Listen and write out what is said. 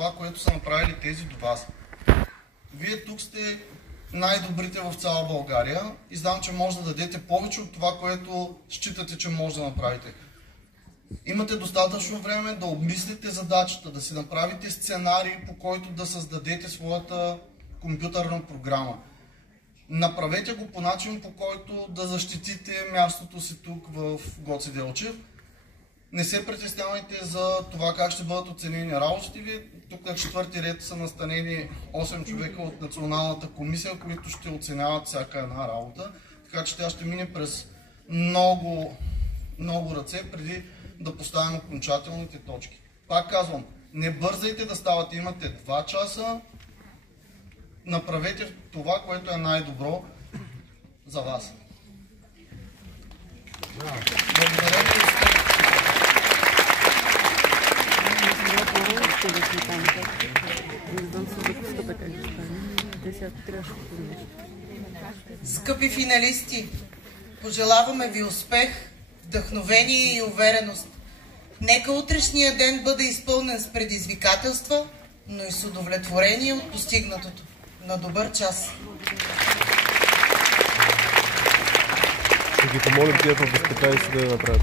това, което са направили тези до вас. Вие тук сте най-добрите в цяла България и знам, че може да дадете повече от това, което считате, че може да направите. Имате достатъчно време да обмислите задачата, да си направите сценарий, по който да създадете своята компютърна програма. Направете го по начин, по който да защитите мястото си тук в Гоце Делчев. Не се притеснявайте за това как ще бъдат оценени работите ви. Тук на четвърти ред са настанени 8 човека от Националната комисия, които ще оценяват всяка една работа. Така че тя ще мине през много ръце преди да поставим окончателните точки. Пак казвам, не бързайте да ставате, имате 2 часа, направете това, което е най-добро за вас. Благодаря ви. Скъпи финалисти, пожелаваме ви успех, вдъхновение и увереност. Нека утрешния ден бъде изпълнен с предизвикателства, но и с удовлетворение от постигнатото. На добър час! Ще ги помолим тия възпитаници да направят.